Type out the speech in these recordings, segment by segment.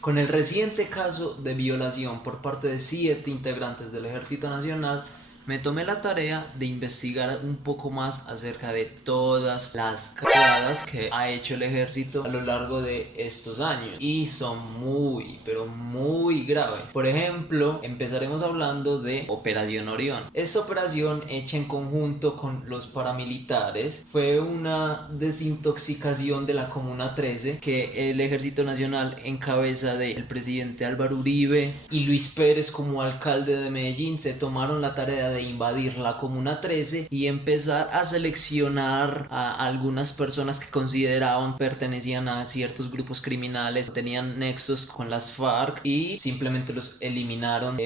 Con el reciente caso de violación por parte de 7 integrantes del Ejército Nacional, me tomé la tarea de investigar un poco más acerca de todas las cagadas que ha hecho el ejército a lo largo de estos años. Y son muy, pero muy graves. Por ejemplo, empezaremos hablando de Operación Orión. Esta operación, hecha en conjunto con los paramilitares, fue una desintoxicación de la Comuna 13 que el Ejército Nacional, en cabeza del presidente Álvaro Uribe y Luis Pérez como alcalde de Medellín, se tomaron la tarea de invadir la Comuna 13 y empezar a seleccionar a algunas personas que consideraban pertenecían a ciertos grupos criminales, tenían nexos con las FARC, y simplemente los eliminaron.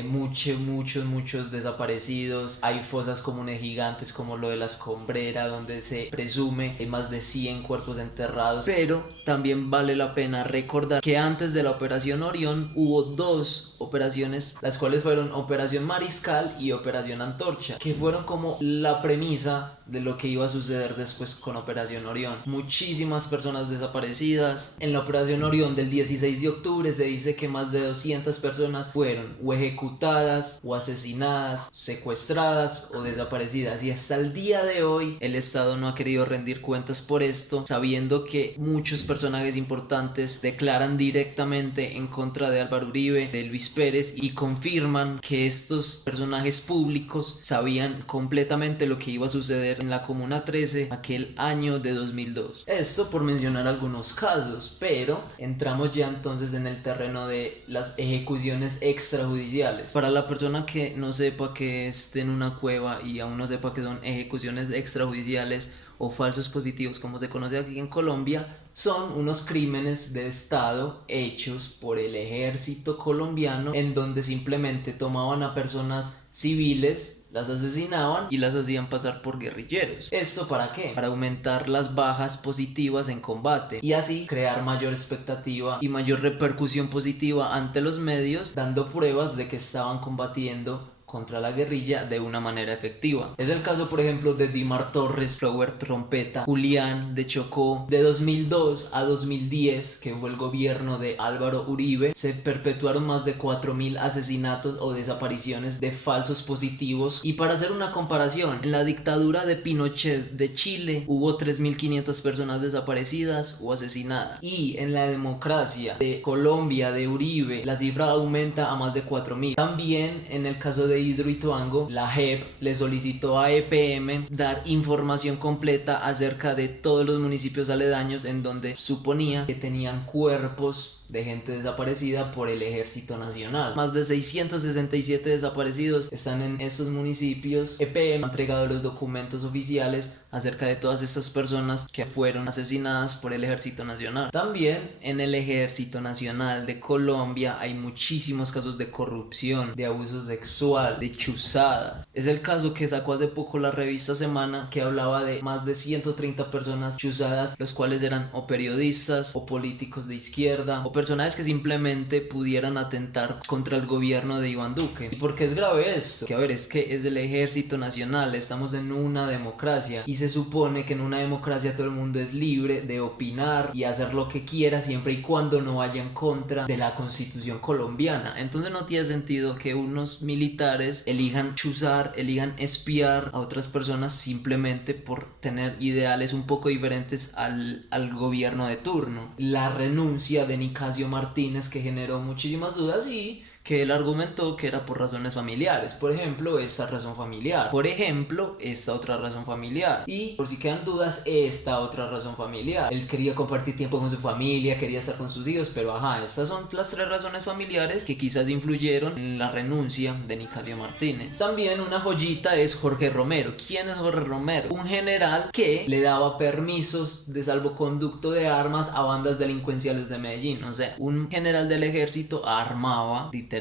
Muchos desaparecidos. Hay fosas comunes gigantes como lo de la Escombrera, donde se presume hay más de 100 cuerpos enterrados. Pero también vale la pena recordar que antes de la Operación Orión hubo dos operaciones, las cuales fueron Operación Mariscal y Operación Antorcha, que fueron como la premisa de lo que iba a suceder después con Operación Orión. Muchísimas personas desaparecidas. En la Operación Orión del 16 de octubre se dice que más de 200 personas fueron o ejecutadas o asesinadas, secuestradas o desaparecidas, y hasta el día de hoy el Estado no ha querido rendir cuentas por esto, sabiendo que muchos personajes importantes declaran directamente en contra de Álvaro Uribe, de Luis Pérez, y confirman que estos personajes públicos sabían completamente lo que iba a suceder en la Comuna 13 aquel año de 2002. Esto por mencionar algunos casos, pero entramos ya entonces en el terreno de las ejecuciones extrajudiciales. Para la persona que no sepa que esté en una cueva y aún no sepa que son ejecuciones extrajudiciales o falsos positivos, como se conoce aquí en Colombia, son unos crímenes de estado hechos por el ejército colombiano, en donde simplemente tomaban a personas civiles, las asesinaban y las hacían pasar por guerrilleros. ¿Esto para qué? Para aumentar las bajas positivas en combate y así crear mayor expectativa y mayor repercusión positiva ante los medios, dando pruebas de que estaban combatiendo contra la guerrilla de una manera efectiva. Es el caso, por ejemplo, de Dimar Torres, Flower Trompeta, Julián de Chocó. De 2002 a 2010, que fue el gobierno de Álvaro Uribe, se perpetuaron más de 4.000 asesinatos o desapariciones de falsos positivos. Y para hacer una comparación, en la dictadura de Pinochet de Chile hubo 3.500 personas desaparecidas o asesinadas, y en la democracia de Colombia de Uribe la cifra aumenta a más de 4.000. También en el caso de Hidroituango, la JEP le solicitó a EPM dar información completa acerca de todos los municipios aledaños en donde suponía que tenían cuerpos de gente desaparecida por el Ejército Nacional. Más de 667 desaparecidos están en estos municipios. EPM ha entregado los documentos oficiales acerca de todas estas personas que fueron asesinadas por el Ejército Nacional. También en el Ejército Nacional de Colombia hay muchísimos casos de corrupción, de abuso sexual, de chuzadas. Es el caso que sacó hace poco la revista Semana, que hablaba de más de 130 personas chuzadas, los cuales eran o periodistas o políticos de izquierda o personajes que simplemente pudieran atentar contra el gobierno de Iván Duque. ¿Y por qué es grave esto? Que a ver, es que es el Ejército Nacional, estamos en una democracia y se supone que en una democracia todo el mundo es libre de opinar y hacer lo que quiera siempre y cuando no vaya en contra de la Constitución colombiana. Entonces no tiene sentido que unos militares elijan chuzar, elijan espiar a otras personas simplemente por tener ideales un poco diferentes al gobierno de turno. La renuncia de Nicasio Martínez, que generó muchísimas dudas y que él argumentó que era por razones familiares. Por ejemplo, esta razón familiar. Por ejemplo, esta otra razón familiar. Y por si quedan dudas, esta otra razón familiar. Él quería compartir tiempo con su familia, quería estar con sus hijos, pero estas son las 3 razones familiares que quizás influyeron en la renuncia de Nicasio Martínez. También una joyita es Jorge Romero. ¿Quién es Jorge Romero? Un general que le daba permisos de salvoconducto de armas a bandas delincuenciales de Medellín. O sea, un general del ejército armaba literalmente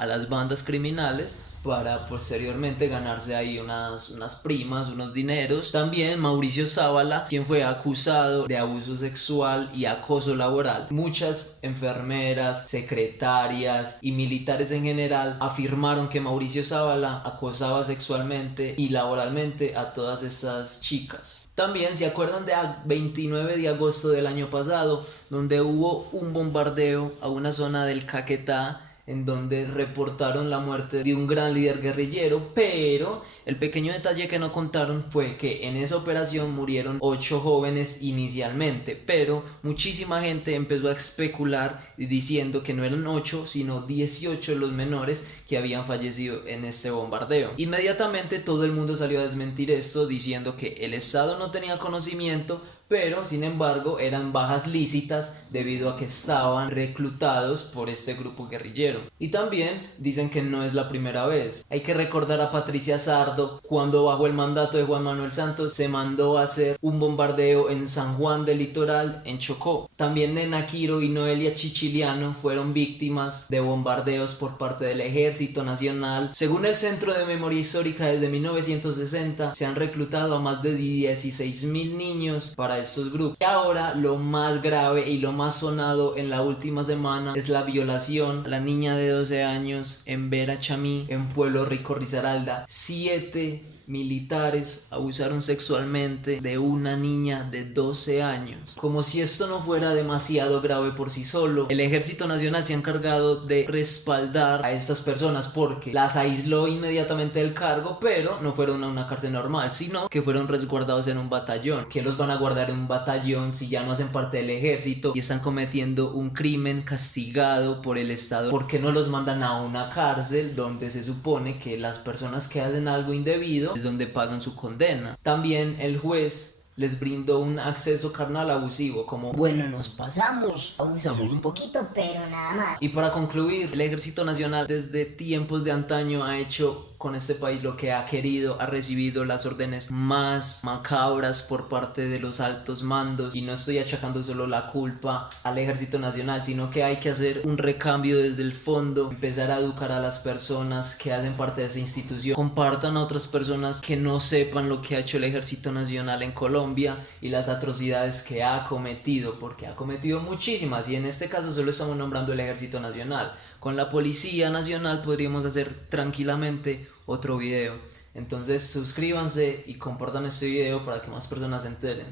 a las bandas criminales para posteriormente ganarse ahí unas primas, unos dineros. También Mauricio Zavala, quien fue acusado de abuso sexual y acoso laboral. Muchas enfermeras, secretarias y militares en general afirmaron que Mauricio Zavala acosaba sexualmente y laboralmente a todas esas chicas. También se acuerdan de 29 de agosto del año pasado, donde hubo un bombardeo a una zona del Caquetá, en donde reportaron la muerte de un gran líder guerrillero, pero el pequeño detalle que no contaron fue que en esa operación murieron 8 jóvenes inicialmente, pero muchísima gente empezó a especular diciendo que no eran 8 sino 18 los menores que habían fallecido en este bombardeo. Inmediatamente todo el mundo salió a desmentir esto, diciendo que el Estado no tenía conocimiento, pero sin embargo eran bajas lícitas debido a que estaban reclutados por este grupo guerrillero. Y también dicen que no es la primera vez. Hay que recordar a Patricia Sardo cuando bajo el mandato de Juan Manuel Santos se mandó a hacer un bombardeo en San Juan del Litoral, en Chocó. También Nena Quiro y Noelia Chichiliano fueron víctimas de bombardeos por parte del Ejército Nacional. Según el Centro de Memoria Histórica, desde 1960 se han reclutado a más de 16.000 niños para estos grupos. Y ahora lo más grave y lo más sonado en la última semana es la violación a la niña de 12 años en Vera Chamí, en Pueblo Rico, Risaralda. 7 militares abusaron sexualmente de una niña de 12 años. Como si esto no fuera demasiado grave por sí solo, el Ejército Nacional se ha encargado de respaldar a estas personas porque las aisló inmediatamente del cargo, pero no fueron a una cárcel normal, sino que fueron resguardados en un batallón. ¿Qué los van a guardar en un batallón si ya no hacen parte del ejército y están cometiendo un crimen castigado por el Estado? ¿Por qué no los mandan a una cárcel donde se supone que las personas que hacen algo indebido es donde pagan su condena? También el juez les brindó un acceso carnal abusivo, como bueno, nos pasamos, abusamos un poquito, pero nada más. Y para concluir, el Ejército Nacional desde tiempos de antaño ha hecho con este país lo que ha querido, ha recibido las órdenes más macabras por parte de los altos mandos, y no estoy achacando solo la culpa al Ejército Nacional, sino que hay que hacer un recambio desde el fondo, empezar a educar a las personas que hacen parte de esa institución, compartan a otras personas que no sepan lo que ha hecho el Ejército Nacional en Colombia y las atrocidades que ha cometido, porque ha cometido muchísimas, y en este caso solo estamos nombrando el Ejército Nacional. Con la Policía Nacional podríamos hacer tranquilamente otro video. Entonces suscríbanse y compartan este video para que más personas se enteren.